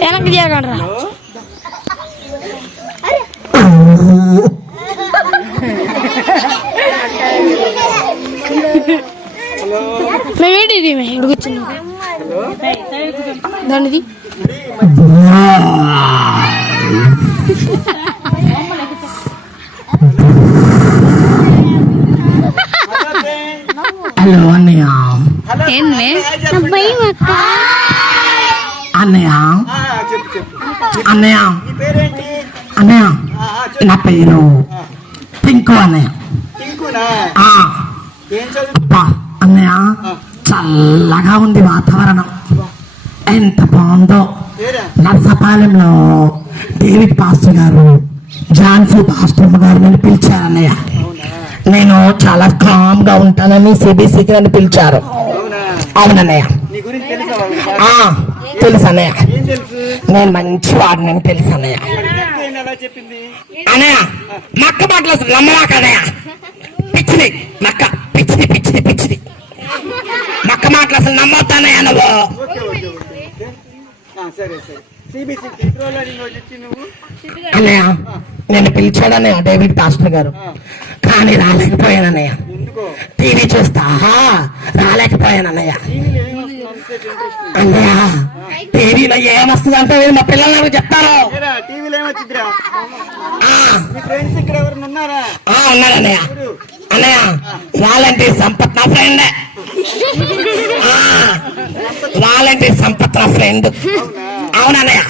వెనక్కి తీయకండి రా. మేమేంటిది ఇప్పుడు కూర్చున్నాం దానిది హలో అన్నయ్య. ఏంది అన్నయ్య అన్నయ్య అన్నయ్య నా పేరు పింకు అన్నయ్య. అబ్బా అన్నయ్య చల్లగా ఉంది వాతావరణం, ఎంత బాగుందో. నర్సపాలెంలో డేవిడ్ పాస్టర్ గారు, జాన్సీ పాస్టర్ గారు నన్ను పిలిచారు అన్నయ్య. నేను చాలా కామ్ గా ఉంటానని సిబిసికి నన్ను పిలిచారు. అవునన్నయ్య, తెలుసు అన్నయ్య, నేను మంచి వాడినని తెలుసు అన్నయ్య. అన్నయ్య మక్క మాటలు నమ్మవాక అన్నయ్య, పిచ్చిది మక్క, పిచ్చిది పిచ్చిది పిచ్చిది మక్క మాటలు అసలు నమ్మొద్దన్నయ్య నువ్వు. అన్నయ్య నేను పిలిచాడన్నయ్య డేవిడ్ పాస్టర్ గారు, కానీ రాలేకపోయానన్నయ్య. టీవీ చూస్తా రాలేకపోయానన్నయ్య. అన్నయ్య టీవీలో ఏమొస్తుంది అంటే మా పిల్లలు నాకు చెప్తారు. ఉన్నారన్నయ్య. అన్నయ్య వాలంటీర్ సంపత్ నా ఫ్రెండ్, వాలంటీర్ సంపత్ నా ఫ్రెండ్. అవునన్నయ్య.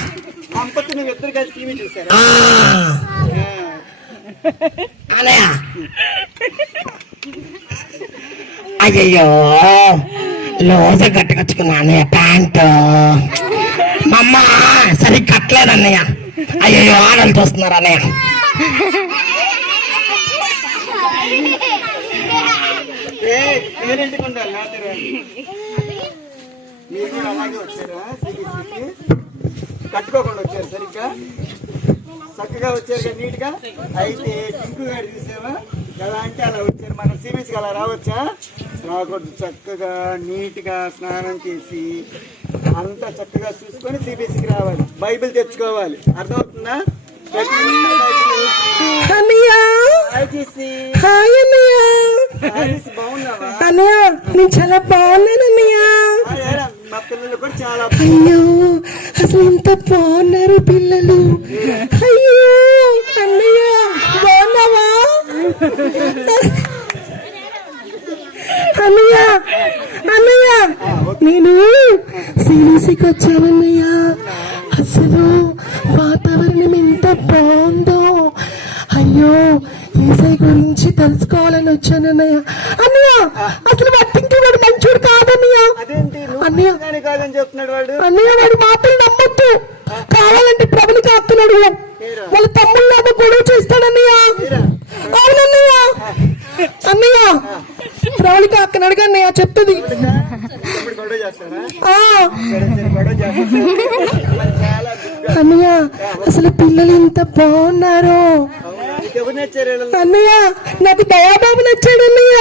అన్నయ్య అయ్యయ్యో లోజ కట్టుకొచ్చుకున్నా అన్నయ్య ప్యాంటు, మా అమ్మ సరిగ్గా కట్టలేదు అన్నయ్య. అయ్యయ్యో ఆడలు చూస్తున్నారు అన్నయ్య. కట్టుకోకుండా వచ్చారు, సరిగ్గా చక్కగా వచ్చారు నీట్ గా. అయితే టింకు గారు చూసావా ఎలా అంటే అలా వచ్చారు. మనం సిబిసికి అలా రావచ్చా? రాకూడదు. చక్కగా నీట్ గా స్నానం చేసి అంతా చక్కగా చూసుకొని సిబిసికి రావాలి. బైబిల్ తెచ్చుకోవాలి, అర్థమవుతుందా? బాగున్నావా? నేను చాలా బాగున్నానన్నయ్య. మా పిల్లలు కూడా చాలా. అయ్యో అసలు ఎంత బాగున్నారు పిల్లలు. అయ్యో అన్నయ్య బాగున్నావా? అన్నయ్య అన్నయ్య నేను సిబిసికి వచ్చానన్నయ్య. అసలు వాతావరణం ఎంత బాగుందో. అయ్యో ఏసై గురించి తెలుసుకోవాలని వచ్చానన్నయ్య. అన్నయ్య అసలు వర్తింకి వాడు మంచోడు కాదన్నయ్య. అన్నయ్య అన్నయ్య వాడు మాటలు నమ్మొద్దు. కావాలంటే ప్రభునికి ఆపుతున్నాడు. వాళ్ళ తమ్ముళ్ళు అమ్మ గొడవ చేస్తాడన్నయ్య. అవునన్నయ్య. అన్నయ్య ప్రభునికి ఆక్కనాడు అన్నయ్య చెప్తుంది. అన్నయ్య అసలు పిల్లలు ఎంత బాగున్నారో. అన్నయ్య నాకు దయాబాబు నచ్చాడు అన్నయ్య.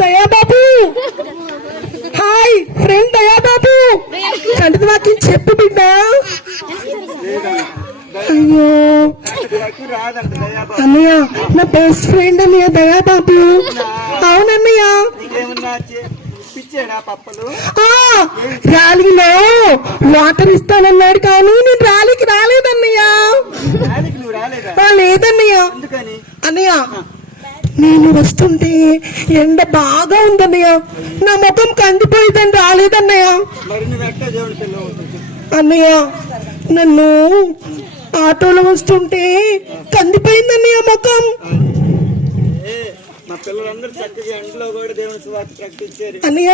దయాబాబు హాయ్ ఫ్రెండ్ దయాబాబు, కంటి వాక్యం చెప్పు బిడ్డ. అయ్యో అన్నయ్య నా బెస్ట్ ఫ్రెండ్ అన్నయ్య దయాబాబు. అవునన్నయ్య. ర్యాలీలో వాటర్ ఇస్తానన్నాడు కానీ నేను ర్యాలీకి రాలేదన్నయ్య. లేదన్నయ్య. అన్నయ్య నేను వస్తుంటే ఎండ బాగా ఉందన్నయ్య, నా ముఖం కందిపోయిందని రాలేదన్నయ్య. అన్నయ్య నన్ను ఆటోలో వస్తుంటే కందిపోయిందన్నయ్య ముఖం. అన్నయ్య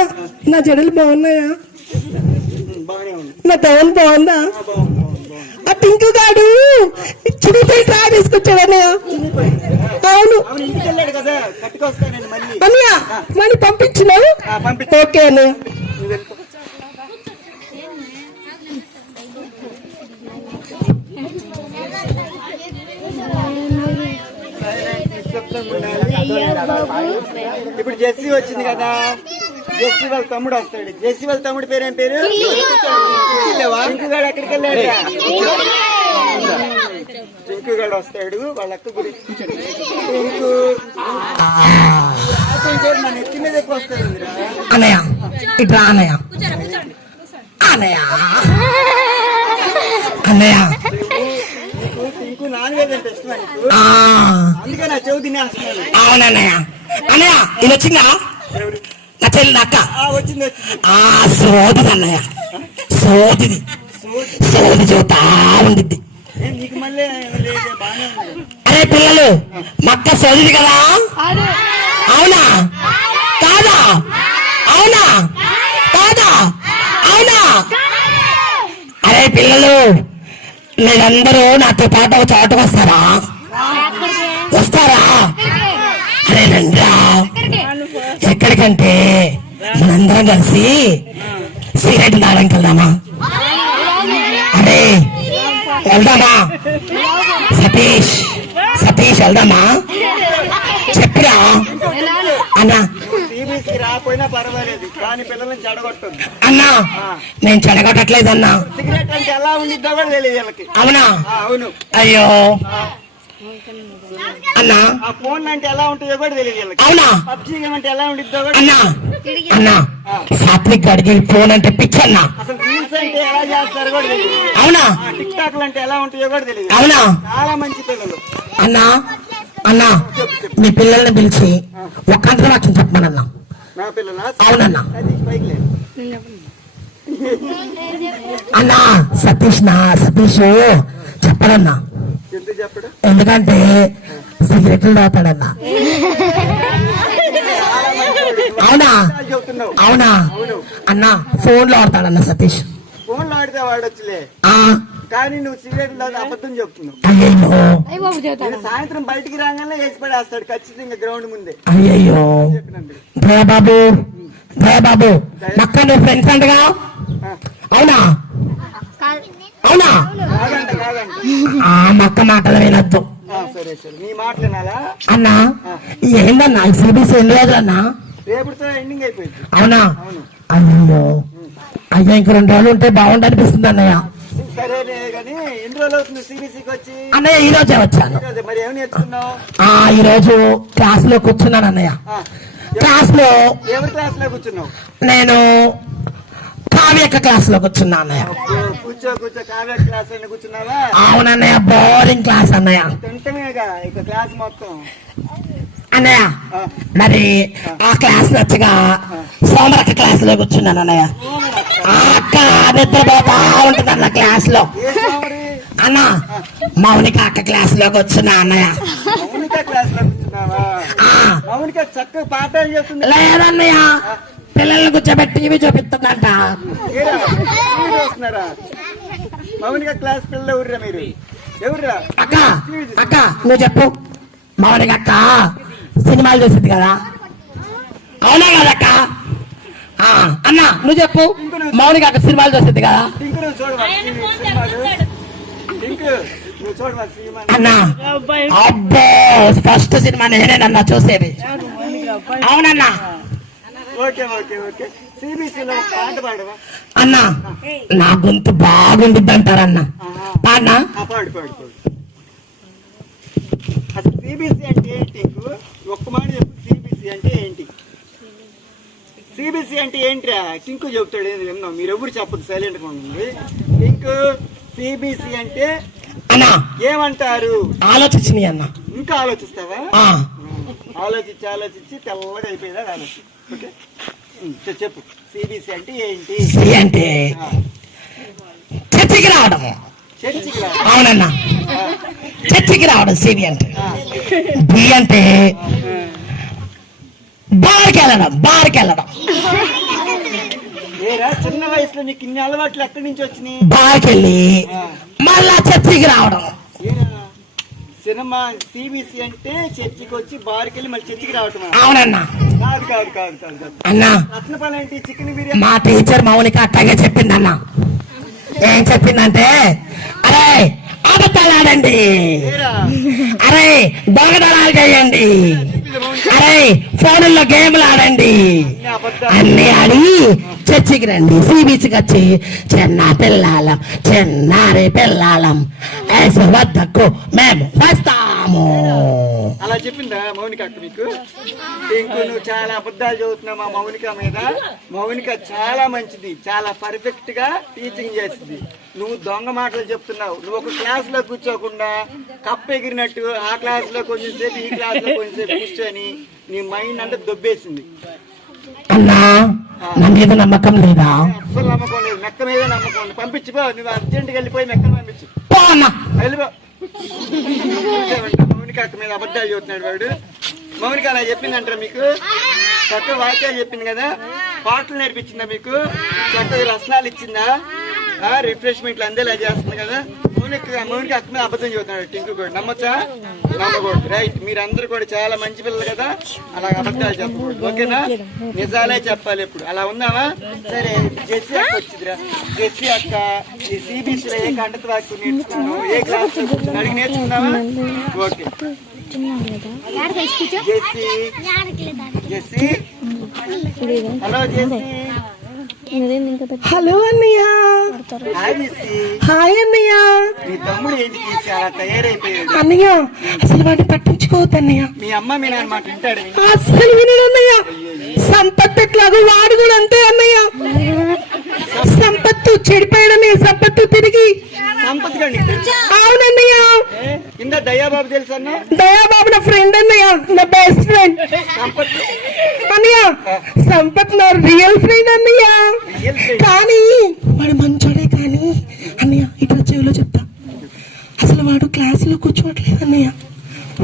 నా జడలు బాగున్నాయా? నా టవల్ బాగుందా? ఆ పింకు గాడు చిరిగిపోయి ట్రా తీసుకొచ్చాడు అన్నయ్య. అవును అన్నయ్య మనీ పంపించినావు. ఓకే అన్నయ్య. నిశ్శబ్దంగా ఉండాలి. ఇప్పుడు జెస్సీ వచ్చింది కదా, జెస్సీ వాళ్ళ తమ్ముడు వస్తాడు. జెస్సీ వాళ్ళ తమ్ముడు పేరు ఏం పేరు? టింకుగాడు ఎక్కడికి వెళ్ళాడు? టింకుగాడు వస్తాడు వాళ్ళ అక్క గురించి. టింకు నా నెత్తి మీద ఎక్కువ వస్తాడు అన్నయ్య, ఇట్లా అన్నయ్య. అన్నయ్య అన్నయ్య టింకు నాన్ వెజ్ అంటే ఇష్టం నీకు, అందుకే నా చెవు తినేస్తున్నాను. అవునన్నయ్య. అన్నయ్య ఇది వచ్చిందా? నా చెల్లి అక్క వచ్చింది. సోదిది అన్నయ్య, సోదిది సోది చూతా ఉండిద్ది. నీకు మళ్ళీ బాగానే ఉంది. అరే పిల్లలు, మక్క సోదిది కదా? అవునా కాదా? అవునా కాదా? అవునా? అరే పిల్లలు, మీరందరూ నాతో పాటు ఒక చోటకు వస్తారా? వస్తారా? అరే రండిరా. ఎక్కడికంటే మనందరం కలిసి సిగరెట్ తాగడానికి వెళ్దామా? అరే వెళ్దామా? సతీష్ సతీష్ వెళ్దామా? చెప్పిరా అన్నా. సిబిఎస్కి రాకపోయినా పర్వాలేదు, కానీ పిల్లల్ని చెడగొట్టదు. అన్నా నేను చెడగొట్టట్లేదు అన్నా. సిగరెట్ అంటే ఎలా ఉండిద్దో కూడా తెలియదు వీళ్ళకి. అవునా? అవును. అయ్యో అన్నా, ఆ ఫోన్ అంటే ఎలా ఉంటాయో కూడా తెలియదు వీళ్ళకి. అవునా? పబ్జీ గేమ్ అంటే ఎలా ఉండిద్దో కూడా. అన్నా అన్నా, సాత్విక్ గడికి ఫోన్ అంటే పిచ్చి అన్నా. అసలు రీల్స్ అంటే ఎలా చేస్తారో కూడా తెలియదు. అవునా? టిక్ టాక్ అంటే ఎలా ఉంటాయో కూడా తెలియదు. అవునా? చాలా మంచి పిల్లలు. అన్నా అన్నా, మీ పిల్లల్ని పిలిచి ఒక్కంత వాక్యం చెప్పమనన్నా. నా పిల్లలు అవునన్నా. పైకి లేదు. అన్నా సతీష్ చెప్పడన్నా. ఎందుకు చెప్పడు? ఎందుకంటే సిగరెట్లు తాగుతాడన్నా. అవునా? చెబుతున్నావు. అవునా? అన్నా ఫోన్ లో ఆడతాడన్నా సతీష్. ఫోన్ లో ఆడితే వాడొచ్చులే, కానీ నువ్వు సిగరెట్ తాగితే అబద్ధం చెప్తున్నావు. అయ్యో సాయంత్రం బయటికి రాగానే వేసి పడేస్తాడు ఖచ్చితంగా గ్రౌండ్ ముందే. అయ్యయ్యో దయాబాబు, దయాబాబు మక్క నువ్వు ఫ్రెండ్స్ అంటగా? అవునా? అవునా? కాదంట కాదంట. మక్క మాటలు వినొద్దు. సరే సరే, నీ మాటలు వినాలా? అన్నా ఏందన్నా సిబిసి ఎన్ని రోజులన్నా? రేపుతో ఎండింగ్ అయిపోయింది. అవునా? అవును. అయ్యో అయ్యా ఇంక 2 రోజులు ఉంటే బాగుండు అనిపిస్తుంది అన్నయ్య. సరేనే కానీ ఎన్ని రోజులు అవుతుంది సిబిసికి వచ్చి? అన్నయ్య ఈ రోజే వచ్చాను. మరి ఏమి నేర్చుకున్నావు? ఈ రోజు క్లాస్ లో కూర్చున్నాను అన్నయ్య. క్లాస్ లో ఎవరి క్లాస్ లో కూర్చున్నావు? నేను కావ్యక క్లాస్ లో కూర్చున్నా అన్నయ్య. కూర్చో కూర్చో, కావ్య క్లాస్ అయినా కూర్చున్నావా? అవునన్నయ్య, బోరింగ్ క్లాస్ అన్నయ్య. తింటమేగా ఇక క్లాస్ మొత్తం. అన్నయ్య మరి ఆ క్లాస్ నచ్చగా సోమరక్క క్లాస్ లో కూర్చున్నాను అన్నయ్య. ఆ అక్క నిద్రపోతా ఉంటుంది అన్న క్లాస్ లో. అన్న మౌనిక అక్క క్లాస్ లోకి వచ్చినా అన్నయ్య. మౌనిక క్లాస్ లో కూర్చున్నావా? మౌనిక చక్కగా పాఠాలు చెప్తుంది. లేదన్నయ్య, పిల్లల్ని కూర్చోబెట్టి టీవీ చూపిస్తుందంట. చూస్తున్నారా? మౌనిక క్లాస్ పిల్లలు ఎవరురా మీరు? ఎవరురా? అక్క అక్క నువ్వు చెప్పు. మౌనిక అక్క సినిమాలు చూసింది కదా? అవునా కదక్క? అన్నా నువ్వు చెప్పు. మౌనిక అక్క సినిమాలు చూసింది కదా? అన్నా అబ్బో ఫస్ట్ సినిమా నేనేనన్నా చూసేది. అవునన్నా. అన్నా నా గొంతు బాగుండిద్ది అంటారన్నా. పాడనా? పాడు పాడు పాడు. అసలు సిబిసి అంటే ఏంటి? ఒక్క మాట చెప్పు. సిబిసి అంటే ఏంటి? సిబిసి అంటే ఏంట్రా? టింకు చెబుతాడు. ఏది విన్నావు? మీరు ఎవరు చెప్పదు, సైలెంట్ గా ఉండండి. టింకు సిబిసి అంటే అన్నా ఏమంటారు? ఆలోచించి అన్న. ఇంకా ఆలోచిస్తావా? ఆలోచించి ఆలోచించి తెల్లగా అయిపోయిందా? ఆలోచి. ఓకే చెప్పు. సిబిసి అంటే ఏంటి? సి అంటే చర్చికి రావడం. చర్చికి రావడం? అవునన్నా, చర్చికి రావడం సిబి అంటే. బి అంటే బార్కి వెళ్ళడం. ఏరా చిన్న వయసులో నీకు ఇన్ని అలవాట్లు ఎక్కడి నుంచి వచ్చినాయి? బార్కి వెళ్ళి మళ్ళా చర్చికి రావడం. సినిమా సిబిసి అంటే చర్చికి వచ్చి బార్కి వెళ్ళి మళ్ళీ చర్చికి రావటం. అవునన్నా. కాదు కాదు కాదు కాదు అన్నా రత్నపాలు ఏంటి? చికెన్ బిర్యానీ. మా టీచర్ మౌనిక అట్టగే చెప్పిందన్నా. ఏం చెప్పిందంటే, అరే అబద్ధాలు ఆడండి, ఏరా అరే దొంగతనాలు చేయండి, అరే ఫోన్లో గేమ్లు ఆడండి, అన్ని ఆడి చర్చికి రండి. సిబిసికి వచ్చి చిన్న పిల్లలం చిన్నారి పిల్లలం యేసు వద్దకు మేము వస్తాము. అలా చెప్పిందా మౌనిక అక్క మీకు? ఇంకో నువ్వు చాలా అబద్ధాలు చదువుతున్నావు మా మౌనిక మీద. మౌనిక చాలా మంచిది, చాలా పర్ఫెక్ట్ గా టీచింగ్ చేస్తుంది. నువ్వు దొంగ మాటలు చెప్తున్నావు. నువ్వు ఒక క్లాస్ లో కూర్చోకుండా కప్ప ఎగిరినట్టు ఆ క్లాస్ లో కొంచెం సేపు ఈ క్లాస్ లో కొంచెం సేపు కూర్చొని నీ మైండ్ అంటే దొబ్బేసింది. అన్నా నా మీద నమ్మకం లేదా? అస్సలు నమ్మకం లేదు, మెక్క మీదే నమ్మకం ఉంది. పంపించిపో, నువ్వు అర్జెంట్గా వెళ్ళిపోయి మెక్కను పంపించు. పో అన్నా. వెళ్ళిపో. మౌనిక అక్క మీద అబద్ధాలు చెబుతున్నాడు వాడు. మౌనిక అలా చెప్పిందంటారా మీకు? చక్కగా వాక్యాలు చెప్పింది కదా, పాటలు నేర్పించిందా మీకు? చక్కగా రసనాలు ఇచ్చిందా? రిఫ్రెష్మెంట్లు అందేలా చేస్తుంది కదా. మౌనిక అక్క మీద అబద్ధం చెబుతున్నాడు టింకు కూడా. నమ్మచ్చా? నమ్మకూడదు. రైట్, మీరందరూ కూడా చాలా మంచి పిల్లలు కదా, అలా అబద్ధాలు చెప్పకూడదు. ఓకేనా? నిజాలే చెప్పాలి ఎప్పుడు. అలా ఉందామా? సరే, జెస్సీ అక్క వచ్చిందిరా. జెస్సీ అక్క ఈ సిబిసిలో ఏ కంటత వాక్యం నేర్చుకున్నావు, ఏ క్లాస్ లో కూర్చొని అడిగి నేర్చుకున్నావా? Okay. Jessie, Jessie, hello Jessie. Hello అన్నయ్య. Hi Jessie. హాయ్ అన్నయ్య. మీ తమ్ముడు ఏంటి తీసి అలా తయారైపోయాడు? అన్నయ్య అసలు వాడిని పట్టించుకోవద్దు అన్నయ్య. మీ అమ్మ మీ నాన్న మాట వింటాడు? అస్సలు వినడు అన్నయ్య. సంపత్ ఎట్లాగో వాడు కూడా అంతే అన్నయ్య. సంపత్తు చెడిపోయాడన్నయ్య. సంపత్తు తిరిగి సంపత్ గండి. అవునన్నయ్య. కింద దయాబాబు తెలుసు అన్న? దయాబాబు నా ఫ్రెండ్ అన్నయ్య, నా బెస్ట్ ఫ్రెండ్. సంపత్ అన్నయ్య సంపత్ నా రియల్ ఫ్రెండ్ అన్నయ్య. కానీ వాడు మంచోడే. కానీ అన్నయ్య ఇట్లా చెవిలో చెప్తా, అసలు వాడు క్లాస్ లో కూర్చోవట్లేదు అన్నయ్య.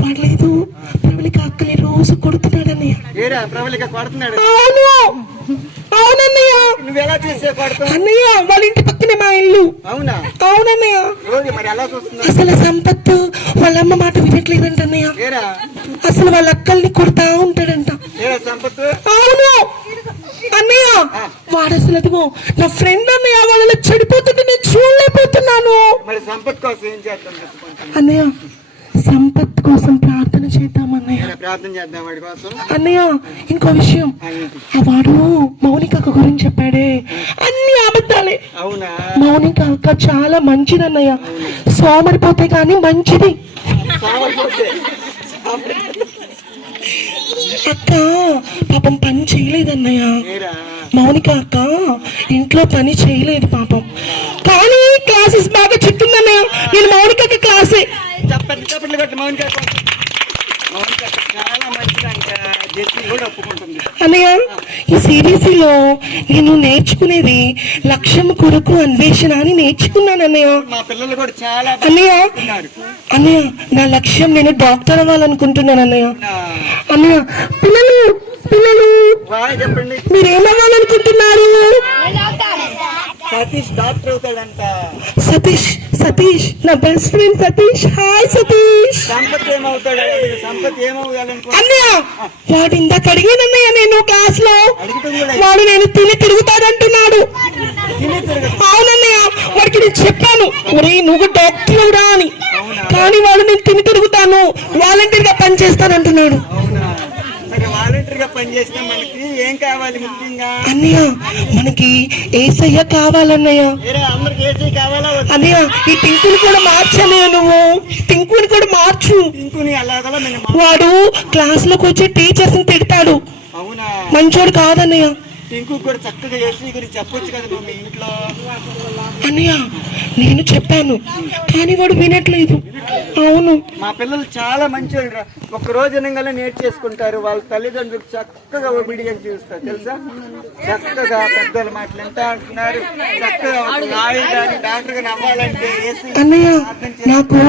వాడు లేదు ప్రవళిక అక్కని రోజు కొడుతున్నాడు అన్నయ్య. ఏరా ప్రవళిక కొడుతున్నాడు? అవును అవునన్నయ్య. నువ్వెలా చేసే కొడతావు అన్నయ్య వాళ్ళ ఇంటి పక్కనే మా ఇల్లు. అవునా? అవునన్నయ్య. రోజు మరి ఎలా చూస్తున్నావు? అసలు సంపత్ వాళ్ళ అమ్మ మాట వినట్లేదంట అన్నయ్య. ఏరా అసలు వాళ్ళ అక్కల్ని కొడతా ఉంటాడంట. ఏరా సంపత్? అవును అన్నయ్య. వాడు అసలు అదిగో నా ఫ్రెండ్ అన్నయ్య. వాళ్ళ చెడిపోతుంటే నేను చూడలేకపోతున్నాను. మరి సంపత్ కోసం ఏం చేద్దాం చెప్పండి అన్నయ్య. సంపత్ కోసం ప్రార్థన చేద్దామన్నయ్య. ప్రార్థన చేద్దాం వాడి కోసం. అన్నయ్య ఇంకో విషయం, ఆ వాడు మౌనిక అక్క గురించి చెప్పాడే అన్ని అబద్ధాలే. అవునా? మౌనిక అక్క చాలా మంచిదన్నయ్య. సోమరిపోతే కానీ మంచిది. అక్క పాపం పని చేయలేదన్నయ్య. మౌనిక అక్క ఇంట్లో పని చేయలేదు పాపం. కానీ క్లాసెస్ బాగా చెప్తుందన్నయ్య. నేను మౌనిక అక్క క్లాసే. చెప్పండి కొట్టి మౌనిక చాలా మంచిదంట. జెస్సీ కూడా ఒప్పుకుంటుంది. అన్నయ్య ఈ సిబిసిలో నేను నేర్చుకునేది లక్ష్యం కొరకు అన్వేషణ అని నేర్చుకున్నాను అన్నయ్య. మా పిల్లలు కూడా చాలా అన్నయ్య అన్నయ్య నా లక్ష్యం నేను డాక్టర్ అవ్వాలనుకుంటున్నాను అన్నయ్య. అన్నయ్య పిల్లలు పిల్లలు చెప్పండి, మీరేమవ్వాలనుకుంటున్నారు? సతీష్ డాక్టర్ అవుతాడంట. సతీష్ సతీష్ నా best friend Satish. Hi Satish. Sampath ఏమవుతాడు? సంపత్ ఏమవుతాడనుకో అన్నయ్య వాడు ఇందాక అడిగానన్నయ్య నేను క్లాస్ లో. వాడు నేను తిని తిరుగుతాడంటున్నాడు. అవునన్నయ్య వాడికి నేను చెప్పాను ఒరే నువ్వు డాక్టర్ రా అని. కానీ వాడు నేను తిని తిరుగుతాను వాలంటీర్ గా పని చేస్తానంటున్నాడు. వాలంటీర్ గా పనిచేస్తే మనకి ఏం కావాలి ముఖ్యంగా? అన్నయ్య మనకి ఏసయ్య కావాలన్నయ్య. అందరికి ఏసీ కావాలా? అన్నయ్య ఈ టింకుని కూడా మార్చన్నయ్య. నువ్వు టింకుని కూడా మార్చు. టింకుని అలాగా వాడు క్లాస్ లోకి వచ్చి టీచర్స్ ని తిడతాడు. అవునా? మంచోడు కాదన్నయ్య. టింకు కూడా చక్కగా ఏసీ గురించి చెప్పొచ్చు కదా నువ్వు మీ ఇంట్లో. అన్నయ్య నేను చెప్పాను కానీ వాడు వినట్లేదు. అవును మా పిల్లలు చాలా మంచివాళ్ళు. ఒక రోజు అనగానే నేర్చేసుకుంటారు. వాళ్ళ తల్లిదండ్రులు చక్కగా ఒబీడియన్స్ చూస్తారు తెలుసా. చక్కగా పెద్దల మాటలు ఎంత అంటున్నారు. చక్కగా లాయర్ గాని డాక్టర్ గాని అవ్వాలంటే అన్నయ్య నాకు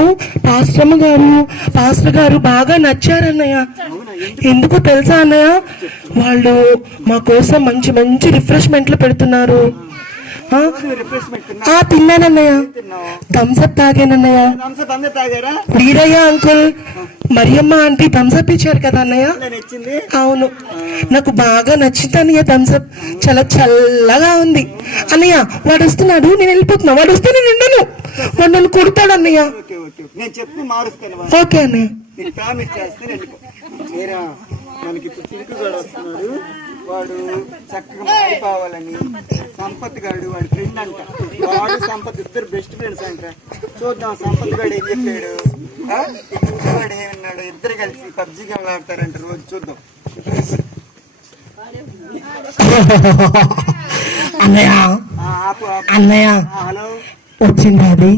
పాస్టర్ గారు బాగా నచ్చారన్నయ్య. ఎందుకో తెలుసా అన్నయ్య వాళ్ళు మా కోసం మంచి మంచి రిఫ్రెష్మెంట్లు పెడుతున్నారు. తిన్నానన్నయ్య. థమ్స్అప్ తాగానన్నయ్య. Veerayya uncle Mariyamma aunty Thums Up ఇచ్చారు కదా అన్నయ్య. అవును నాకు బాగా నచ్చింది అన్నయ్య. థమ్స్అప్ చాలా చల్లగా ఉంది అన్నయ్య. వాడు వస్తున్నాడు నేను వెళ్ళిపోతున్నా. వాడు వస్తే నేను ఉండను. వాడు నన్ను కొడతాడు అన్నయ్య. ఓకే ఓకే నేను చెప్పి మారుస్తాను. ఓకే అన్నయ్య. నీకు ప్రామిస్ చేస్తాను. వెళ్ళిపో. మీరా మనకి ఇప్పుడు చింకు కూడా వస్తున్నాడు. వాడు చక్కగా మారిపోవాలని సంపత్ గాడు వాడి ఫ్రెండ్ అంట. వాడు సంపత్ ఇద్దరు బెస్ట్ ఫ్రెండ్స్ అంట. చూద్దాం సంపత్ గాడు ఏం చెప్పాడు, చింకు గాడు ఏమన్నాడు. ఇద్దరు కలిసి పబ్జీ గేమ్ ఆడతారంట రోజు. చూద్దాం. అన్నయ్య ఆపు ఆపు. అన్నయ్య హలో వచ్చింది అది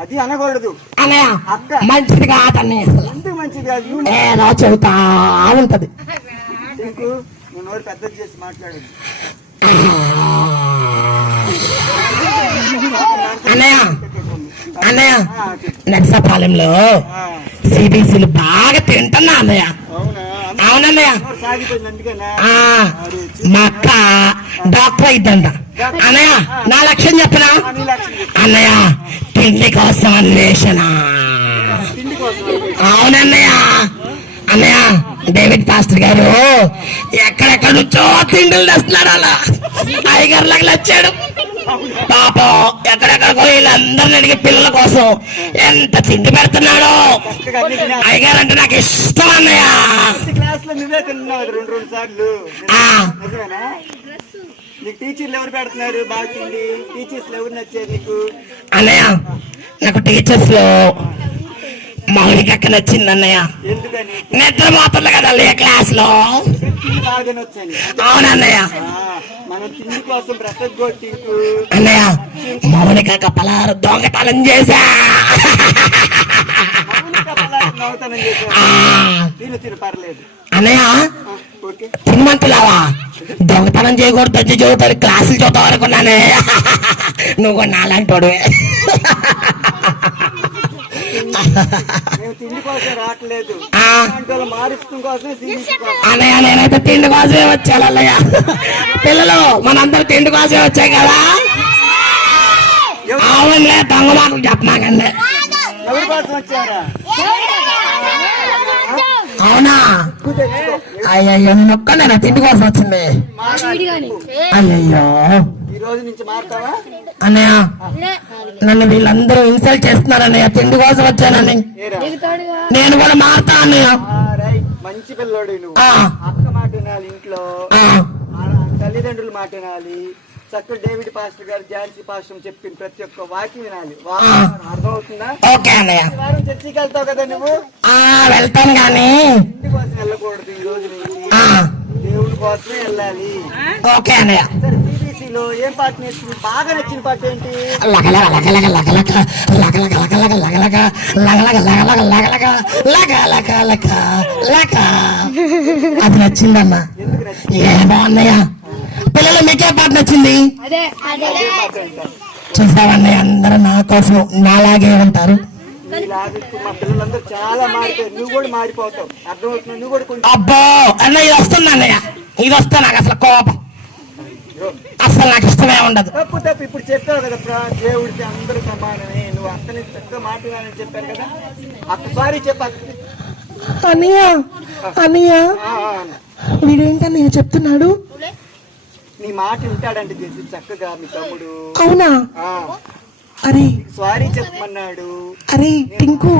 అది అనకూడదు అన్నయ్య. అక్క. మంచిది కాదన్నయ్య అసలు. ఎందుకు మంచిది కాదు? ఏదో చెబుతా ఉంటది. చింకు నువ్వు నోరు పెద్దది చేసి మాట్లాడదు. అన్నయ్య అన్నయ్య నర్సపాలెంలో సిబిసిలు బాగా తింటున్నా అన్నయ్య. అవునా? అవునన్నయ్య. నోరు సాగిపోయింది అందుకనా? మా అక్క డాక్టర్ అయిద్దంట అన్నయ్య. నా లక్ష్యం చెప్పనా నీ లక్ష్యం చెప్పు. అన్నయ్య? తిండి కోసం అన్వేషణ. తిండి కోసం అవునన్నయ్య. అన్నయ్య డేవిడ్ పాస్టర్ గారు ఎక్కడెక్కడ నుంచో తిండులు తెస్తున్నాడు. అలా టైగర్ లాగా వచ్చాడు పాపం. ఎక్కడెక్కడికో వీళ్ళందరిని అడిగి పిల్లల కోసం ఎంత తిండి పెడుతున్నాడు. చక్కగా అన్ని తినాలి. టైగర్ అంటే నాకు ఇష్టం అన్నయ్య. క్లాస్ లో నువ్వే తిన్నావు కదా రెండు సార్లు. ఆ. నిజమేనా? నీకు టీచర్లు ఎవరు పెడుతున్నారు బాగా తిండి? టీచర్స్ ఎవరు నచ్చారు నీకు? అన్నయ్య నాకు టీచర్స్ లో మౌలిక నచ్చింది అన్నయ్య. ఎందుకని? నిద్రపోతుంది కదా క్లాస్ లో. తిండి బాగా తినొచ్చని. అవునన్నయ్య. మనం తిండి కోసం బ్రతకొట్టి అన్నయ్య మౌలిక పలారు దొంగతనం చేశా. నవ్వుతానని చెప్పాను. ఆ. తిను తిను పర్లేదు. అన్నయ్య ఓకే. తినమంటున్నావా? దొంగతనం చేయకూడదు, తెచ్చి చదువుతాడు, క్లాసులు చదువుతావు అనుకున్నానే. నువ్వు కూడా నాలాంటి వాడువే. మేము తిండి కోసం రావట్లేదు. ఆ. అంటే వాళ్ళు మారుస్తాం కోసం సీరియస్ కోసం. అన్నయ్య నేనైతే తిండి కోసమే వచ్చాను అన్నయ్య. పిల్లలు మనందరూ తిండి కోసమే వచ్చాం కదా. అవునులే దొంగ మాటలు చెప్పమాకండి. ఎవరి కోసం వచ్చారా? అవునా? ఎక్కువ తెచ్చుకో. అయ్యయ్యో నేను ఒక్కనేనా తిండి కోసం వచ్చింది? అయ్యయ్యో. ఈ రోజు నుంచి మారుతావా? అన్నయ్య నన్ను వీళ్ళందరూ ఇన్సల్ట్ చేస్తున్నారు అన్నయ్య. తిండి కోసం వచ్చానని. ఏరా? నేను కూడా మారుతా అన్నయ్య. రైట్. మంచి పిల్లోడు నువ్వు. ఆ. అక్క మాట వినాలి ఇంట్లో. ఆ. తల్లిదండ్రుల మాట వినాలి. చక్కగా డేవిడ్ పాస్టర్ గారు ఝాన్సీ పాస్టర్ చెప్పిన ప్రతి ఒక్క వాక్యం వినాలి. అర్థమవుతుందా? ఓకే అన్నయ్య. ఈ వారం చర్చికి వెళ్తావు కదా నువ్వు. వెళ్తాను గాని ఇంటి కోసం వెళ్ళకూడదు ఈ రోజు నుంచి. ఆ, దేవుడి కోసమే వెళ్ళాలి. ఓకే అన్నయ్య. సరే సిబిసిలో ఏం పాట నేర్చుకుని బాగా నచ్చిన పాట ఏంటి? లగలగ లగలగ లగలగ లగలగ లగలగ లగలగ లగలగ లగలగ లగలగ లగలగ లగ లగ. అది నచ్చిందన్న. ఎందుకు నచ్చింది? ఏమో అన్నయ్య. పిల్లలు మీకే పాట నచ్చింది? అదే పాట అంటారు. చూసావన్నయ్య అందరూ నా కోసం నాలాగే ఉంటారు. నీలాగా ఇప్పుడు మా పిల్లలందరూ చాలా మారిపోయారు. నువ్వు కూడా మారిపోతావు. అర్థమవుతుంది? నువ్వు కూడా కొంచెం అబ్బో అన్నయ్య ఇది వస్తుంది అన్నయ్య. ఇది వస్తే నాకు అసలు కోపం. అసలు నాకు ఇష్టమే ఉండదు. తప్పు తప్పు ఇప్పుడు చెప్పావు కదా దేవుడికి అందరూ సమానమే. నువ్వు అక్కని చక్కగా మాట్లాడాలని చెప్పాను కదా. అక్క సారీ చెప్ప. అన్నయ్య అన్నయ్య వీడేంటన్నయ్య చెప్తున్నాడు? నీ మాట వింటాడంటే చేసి చక్కగా మీ తమ్ముడు. అవునా? ఆ, అరే సారీ చెప్పమన్నాడు. అరే టింకు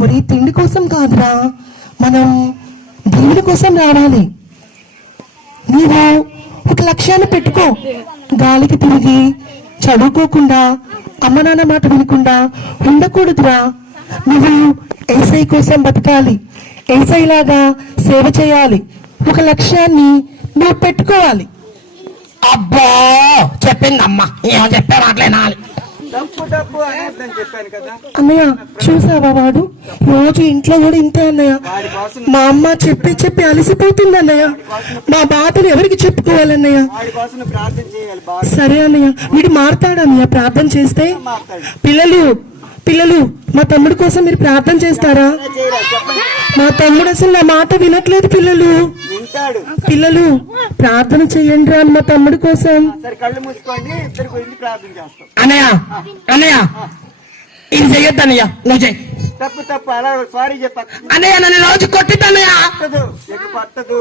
మరి తిండి కోసం కాదురా, మనం దేవుడి కోసం రావాలి. నీవు ఒక లక్ష్యాన్ని పెట్టుకో. గాలికి తిరిగి చదువుకోకుండా అమ్మ నాన్న మాట వినకుండా ఉండకూడదురా. నువ్వు ఏసై కోసం బతకాలి. ఏసై లాగా సేవ చేయాలి. ఒక లక్ష్యాన్ని నువ్వు పెట్టుకోవాలి. అబ్బో చెప్పిందమ్మా. ఏమో చెప్పే మాటలేనాలి. తప్పు తప్పు అనేద్దని చెప్పాను కదా. అన్నయ్య చూసావా వాడు రోజు ఇంట్లో కూడా ఇంతే అన్నయ్య. వాడి కోసం మా అమ్మ చెప్పి చెప్పి అలసిపోతుంది అన్నయ్య. మా బాధలు ఎవరికి చెప్పుకోవాలన్నయ్య? వాడి కోసం నువ్వు ప్రార్థన చేయాలి బాగా. సరే అన్నయ్య. వీడు మారుతాడన్నయ్య ప్రార్థన చేస్తే. మాట్లాడు. పిల్లలు పిల్లలు మా తమ్ముడు కోసం మీరు ప్రార్థన చేస్తారా? చేయరా చెప్పండి. మా తమ్ముడు అసలు నా మాట వినట్లేదు. పిల్లలు వింటాడు. పిల్లలు ప్రార్థన చెయ్యండి రా మా తమ్ముడు కోసం. సరే కళ్ళు మూసుకోండి. ఇద్దరు గురించి ప్రార్థన చేస్తాం. అన్నయ్య అన్నయ్య ఇది చెయ్యొద్దు అన్నయ్య. నువ్వు చెయ్యి. తప్పు తప్పు అలా సారీ చెప్ప. అన్నయ్య నన్ను రోజు కొట్టిద్దన్నయ్య. పట్టదు ఎటు పట్టదు.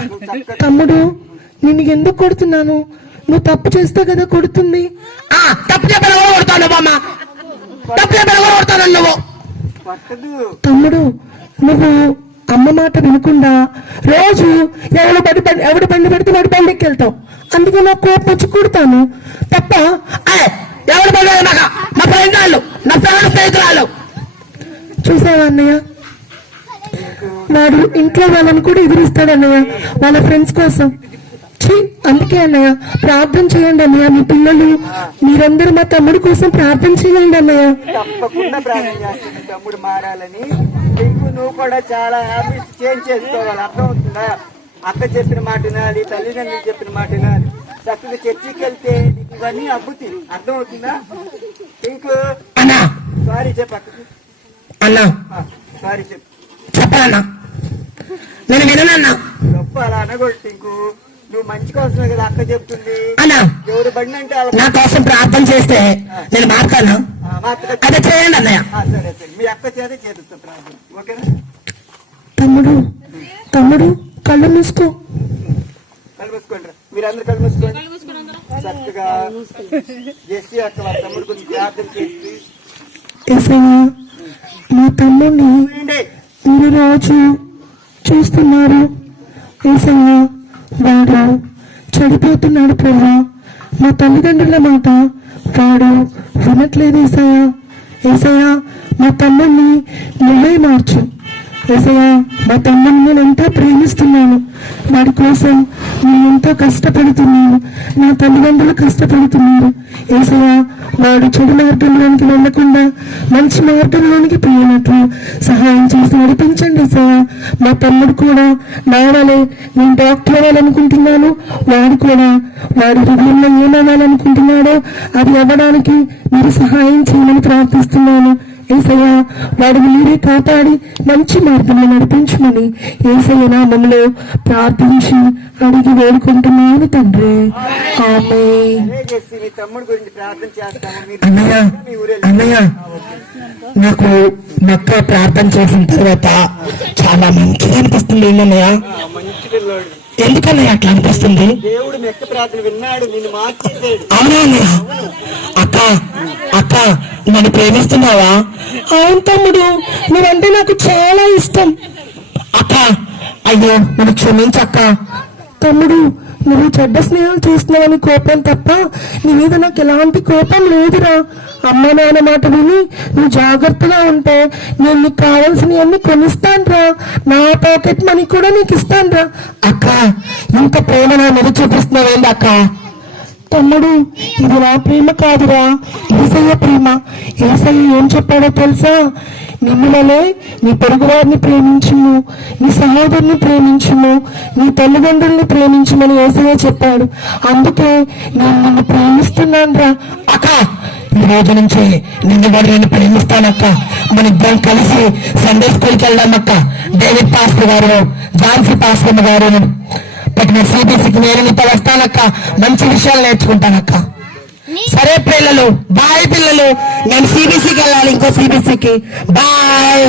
నువ్వు చక్కగా తమ్ముడు నిన్ను ఎందుకు కొడుతున్నాను? నువ్వు తప్పు చేస్తావు కదా కొడుతుంది. తప్పు చెప్పాను కొడతాను బామ్మ. డబ్బులు పెరగొడతాను నువ్వు. పట్టదు. తమ్ముడు నువ్వు అమ్మ మాట వినకుండా రోజు ఎవడు బండి పెడితే వాడి బండికి వెళ్తావు. అందుకే నాకు కోపం వచ్చి కుడతాను తప్ప ఎవడు బండి మా ఫ్రెండ్ వాళ్ళు నా ఫ్రెండ్ స్నేహితురాలు. చూసావా అన్నయ్య, వాడు ఇంట్లో వాళ్ళని కూడా ఎదురిస్తాడు అన్నయ్య వాళ్ళ ఫ్రెండ్స్ కోసం. అందుకే అన్నయ్య ప్రార్థన చేయండి అన్నయ్య, మీ పిల్లలు మీరందరూ మా తమ్ముడి కోసం ప్రార్థన చేయండి అన్నయ్య. తప్పకుండా ప్రార్థన చేస్తుంది తమ్ముడు మారాలని. నీకు నువ్వు కూడా చాలా హ్యాబిట్స్ చేంజ్ చేసుకోవాలి, అర్థమవుతుందా? అక్క చెప్పిన మాట వినాలి, తల్లిదండ్రులు చెప్పిన మాట వినాలి, చక్కగా చర్చికి వెళ్తే నీకు ఇవన్నీ అబ్బుతాయి, అర్థమవుతుందా? ఇంకో సారీ చెప్పు అన్నా, సారీ చెప్పు. చెప్పాలన్నా, నేను వినన్నా. తప్పు అలా అనకూడదు. ఇంకో నువ్వు మంచి కోసమే కదా అక్క చెప్తుంది. ఎవరు బండి అంటే నా కోసం ప్రార్థన చేస్తే నేను మారుతాను. అదే చేయండి అన్నయ్య. సరే సరే, మీ అక్క చేత చేపిస్తా ప్రార్థన, ఓకేనా? తమ్ముడు కళ్ళు మూసుకో. కళ్ళు మూసుకోండి, మీరందరూ కళ్ళు మూసుకోండి. చక్కగా జెస్సీ అక్క వాళ్ళ తమ్ముడు గురించి ప్రార్థన చేసి, మా తమ్ముడిని మీరు రోజు చూస్తున్నారు ఏసయ్య, వాడు చెడిపోతున్నాడు ప్రభా. మా తల్లిదండ్రుల మాట వాడు వినట్లేదు ఏసయ్య, మా తమ్ముడిని నువ్వే మార్చు ఏసయ్య. మా తమ్ముడిని నేను ఎంతో ప్రేమిస్తున్నాను, వాడి కోసం నేను ఎంతో కష్టపడుతున్నాను, నా తల్లిదండ్రులు కష్టపడుతున్నారు ఏసయ్య. వాడు చెడు మార్గంలోనికి వెళ్లకుండా మంచి మార్గంలోనికి పోయినట్లు సహాయం చేసి నడిపించండి ఏసయ్య. మా తమ్ముడు కూడా నావలే నేను డాక్టర్ అవ్వాలనుకుంటున్నాను, వాడు కూడా వాడి హృదయంలో ఏమవ్వాలనుకుంటున్నాడో అది అవ్వడానికి మీరు సహాయం చేయమని ప్రార్థిస్తున్నాను ఏసయ్య. వాడిని మీరే కాపాడి మంచి మార్గంలో నడిపించమని ఏసయ్య నామములో ప్రార్థించి అడిగి వేడుకుంటున్నాను తండ్రి, ఆమేన్. అన్నయ్య, నాకు మక్క ప్రార్థన చేసిన తర్వాత చాలా మంచిగా అనిపిస్తుంది ఏంటన్నయ్య. ఎందుకన్నయ్య అట్లా అనిపిస్తుంది? దేవుడు మెక్క ప్రార్థన విన్నాడు, నిన్ను మార్చేసాడు. అవునా అన్నయ్య? అక్క నన్ను ప్రేమిస్తున్నావా? అవును తమ్ముడు, నువ్వంటే నాకు చాలా ఇష్టం. అక్క అయ్యో నన్ను క్షమించక్క. తమ్ముడు నువ్వు చెడ్డ స్నేహం చేస్తున్నావని కోపం తప్ప నీ మీద నాకు ఎలాంటి కోపం లేదురా. అమ్మ నాన్న మాట విని నువ్వు జాగ్రత్తగా ఉంటే నేను నీకు కావాల్సినవన్నీ కొనిస్తానురా, నా పాకెట్ మనీ కూడా నీకు ఇస్తానురా. అక్క ఇంత ప్రేమ నా మీద చూపిస్తున్నావేంటి అక్క? తమ్ముడు ఇది నా ప్రేమ కాదురా, ఏసయ్య ప్రేమ. ఏసయ్య ఏం చెప్పాడో తెలుసా? నిన్నులే నీ పొరుగువారిని ప్రేమించుము, నీ సహోదరుని ప్రేమించుము, నీ తల్లిదండ్రుల్ని ప్రేమించుమని ఏసయ్య చెప్పాడు. అందుకే నేను నిన్ను ప్రేమిస్తున్నాను రా. అక్క ఈ రోజు నుంచి నిన్ను కూడా నేను ప్రేమిస్తానక్క. మన ఇద్దరం కలిసి సండే స్కూల్కి వెళ్దాం అక్క. డేవిడ్ పాస్టర్ గారు, జాన్సీ పాస్టర్ గారు పట్టిన సిబిసికి నేను నీతో వస్తానక్క, మంచి విషయాలు నేర్చుకుంటానక్క. సరే పిల్లలు, బాయ్ పిల్లలు, నేను సిబిసికి వెళ్ళాలి, ఇంకో సిబిసికి బాయ్.